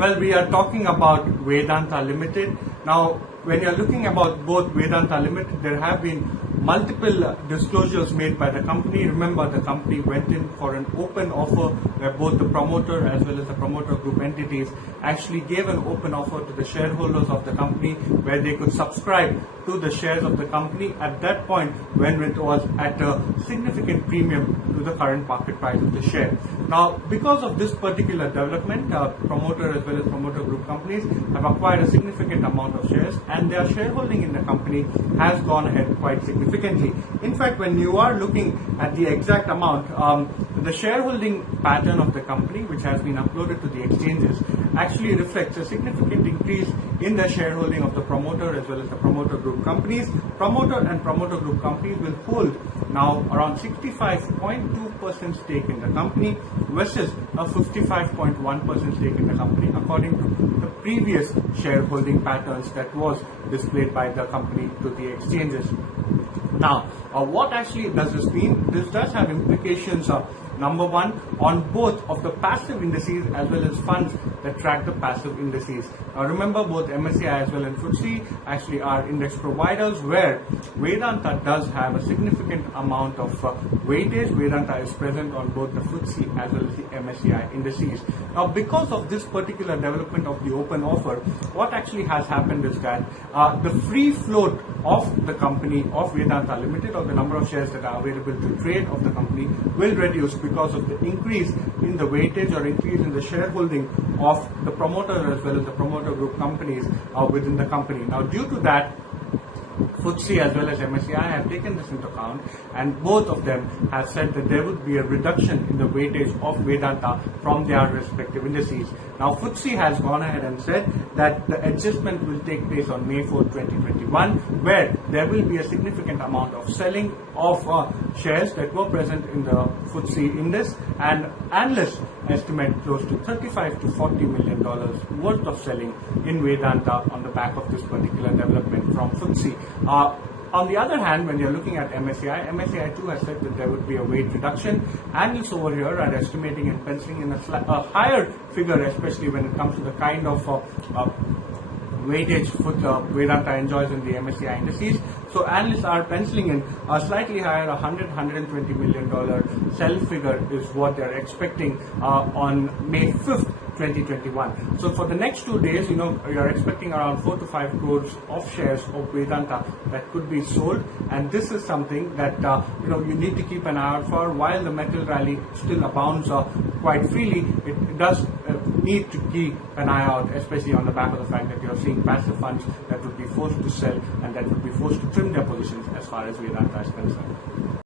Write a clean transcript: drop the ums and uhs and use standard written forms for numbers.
Well, we are talking about Vedanta Limited. Now, when you're looking about both Vedanta Limited, there have been multiple disclosures made by the company. Remember, the company went in for an open offer where both the promoter as well as the promoter group entities actually gave an open offer to the shareholders of the company where they could subscribe to the shares of the company at that point when it was at a significant premium to the current market price of the share. Now, because of this particular development, promoter as well as promoter group companies have acquired a significant amount of shares and their shareholding in the company has gone ahead quite significantly. In fact, when you are looking at the exact amount, the shareholding pattern of the company, which has been uploaded to the exchanges, actually reflects a significant increase in the shareholding of the promoter as well as the promoter group companies. Promoter and promoter group companies will hold now around 65.2% stake in the company versus a 55.1% stake in the company according to the previous shareholding patterns that was displayed by the company to the exchanges. Now, what actually does this mean? This does have implications number one, on both of the passive indices as well as funds that track the passive indices. Now remember, both MSCI as well as FTSE actually are index providers where Vedanta does have a significant amount of weightage. Vedanta is present on both the FTSE as well as the MSCI indices. Now, because of this particular development of the open offer, what actually has happened is that the free float of the company of Vedanta Limited, or the number of shares that are available to trade of the company, will reduce because of the increase in the weightage or increase in the shareholding of the promoter as well as the promoter group companies within the company. Now, due to that, FTSE as well as MSCI have taken this into account, and both of them have said that there would be a reduction in the weightage of Vedanta from their respective indices. Now, FTSE has gone ahead and said that the adjustment will take place on May 4, 2021, where there will be a significant amount of selling of shares that were present in the FTSE index, and analysts estimate close to $35 to $40 million worth of selling in Vedanta on the back of this particular development from FTSE. On the other hand, when you're looking at MSCI too has said that there would be a weight reduction. Analysts over here are estimating and penciling in a higher figure, especially when it comes to the kind of weightage Vedanta enjoys in the MSCI indices. So analysts are penciling in a slightly higher $120 million sell figure is what they're expecting on May 5th. 2021. So for the next 2 days, you're expecting around 4 to 5 crores of shares of Vedanta that could be sold, and this is something that you need to keep an eye out for. While the metal rally still abounds quite freely, it does need to keep an eye out, especially on the back of the fact that you're seeing passive funds that would be forced to sell and that would be forced to trim their positions as far as Vedanta is concerned.